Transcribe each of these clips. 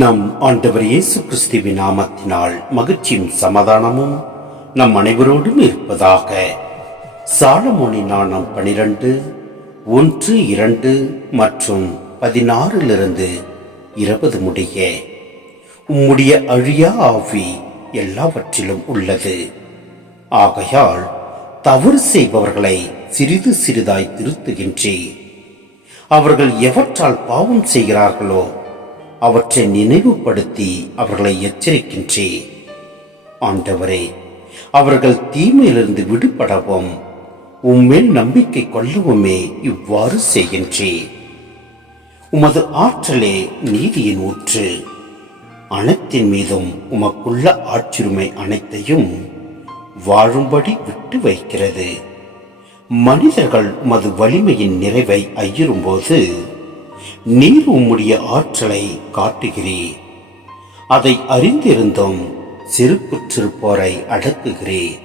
நம் ஆண்டவர் இயேசு கிறிஸ்துவின் நாமத்தினால் மகிழ்ச்சியும் சமாதானமும் நம் அனைவரோடும் இருப்பதாக. சாலமோனின் நாணம் 12, 1, 2 மற்றும் 16 20 முடிய. உம்முடைய அழியா ஆவி எல்லாவற்றிலும் உள்ளது. ஆகையால் தவறு செய்பவர்களை சிறிது சிறிதாய் திருத்துகின்றேன். அவர்கள் எவற்றால் பாவம் செய்கிறார்களோ அவற்றை நினைவுபடுத்தி அவர்களை எச்சரிக்கின்றேன். ஆண்டவரே, அவர்கள் தீமையிலிருந்து விடுபடவும் உம்மேல் நம்பிக்கை கொள்ளவுமே இவ்வாறு செய்கின்றேன். உமது ஆற்றலே நீதியின் ஊற்று. அனைத்தின் மீதும் உமக்குள்ள ஆட்சியுரிமை அனைத்தையும் வாழும்படி விட்டு வைக்கிறது. மனிதர்கள் உமது வலிமையின் நிறைவை ஐயுறும்போது நீர் உம்முடைய ஆற்றலை காட்டுகிறீர். அதை அறிந்திருந்தும் சிறுப்புற்றிருப்போரை அடக்குகிறீர்.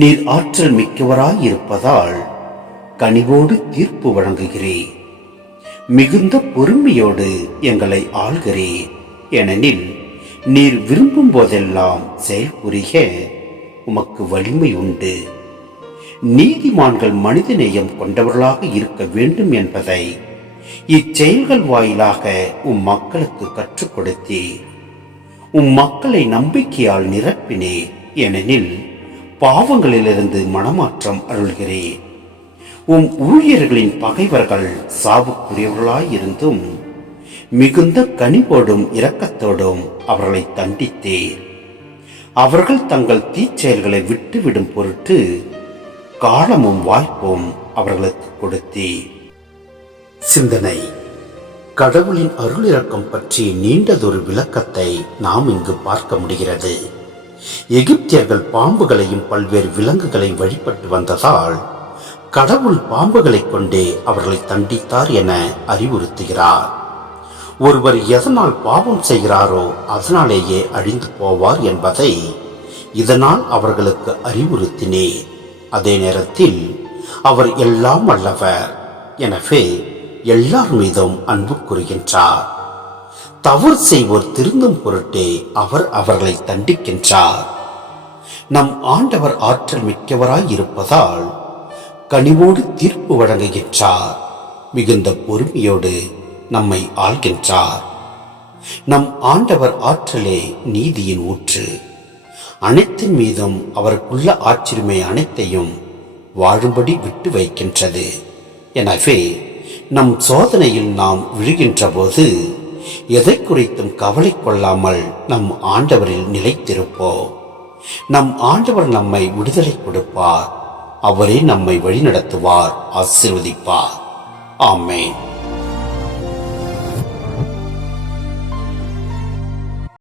நீர் ஆற்றல் மிக்கவராயிருப்பதால் கனிவோடு தீர்ப்பு வழங்குகிறீர். மிகுந்த பொறுமையோடு எங்களை ஆள்கிறீர். ஏனெனில் நீர் விரும்பும் போதெல்லாம் செயல் புரிய உமக்கு வலிமை உண்டு. நீதிமான்கள் மனிதநேயம் கொண்டவர்களாக இருக்க வேண்டும் என்பதை இச்செயல்கள் வாயிலாக உம் மக்களுக்கு கற்றுக் கொடுத்தே. உம் மக்களை நம்பிக்கையால் நிரப்பினே. ஏனெனில் பாவங்களிலிருந்து மனமாற்றம் அருள்கிறே. உம் ஊழியர்களின் பகைவர்கள் சாவுக்குரியவர்களாயிருந்தும் மிகுந்த கனிவோடும் இரக்கத்தோடும் அவர்களை தண்டித்தே. அவர்கள் தங்கள் தீச்செயல்களை விட்டுவிடும் பொருட்டு காலமும் வாய்ப்பும் அவர்களுக்கு கொடுத்தே. சிந்தனை: கடவுளின் அருளிரக்கம் பற்றி நீண்டதொரு விளக்கத்தை நாம் இங்கு பார்க்க முடிகிறது. எகிப்தியர்கள் பாம்புகளையும் பல்வேறு விலங்குகளையும் வழிபட்டு வந்ததால் கடவுள் பாம்புகளை கொண்டே அவர்களை தண்டித்தார் என அறிவுறுத்துகிறார். ஒருவர் எதனால் பாவம் செய்கிறாரோ அதனாலேயே அழிந்து போவார் என்பதை இதனால் அவர்களுக்கு அறிவுறுத்தினேன். அதே நேரத்தில் அவர் எல்லாம் வல்லவர். எனவே எல்லார் மீதும் அன்பு கூறுகின்றார். தவறு செய்வோர் திருந்தும் பொருட்டே அவர் அவர்களை தண்டிக்கின்றார். நம் ஆண்டவர் ஆற்றல் மிக்கவராய் இருப்பதால் கனிவோடு தீர்ப்பு வழங்குகின்றார். மிகுந்த பொறுமையோடு நம்மை ஆள்கின்றார். நம் ஆண்டவர் ஆற்றலே நீதியின் ஊற்று. அனைத்தின் மீதும் அவருக்குள்ள ஆட்சியுரிமை அனைத்தையும் வாழும்படி விட்டு வைக்கின்றது. எனவே நம் சோதனையில் நாம் விழுகின்ற போது எதை குறித்தும் கவலை கொள்ளாமல் நம் ஆண்டவரில் நிலைத்திருப்போம். நம் ஆண்டவர் நம்மை விடுதலை கொடுப்பார். அவரே நம்மை வழிநடத்துவார், ஆசீர்வதிப்பார். ஆமென்.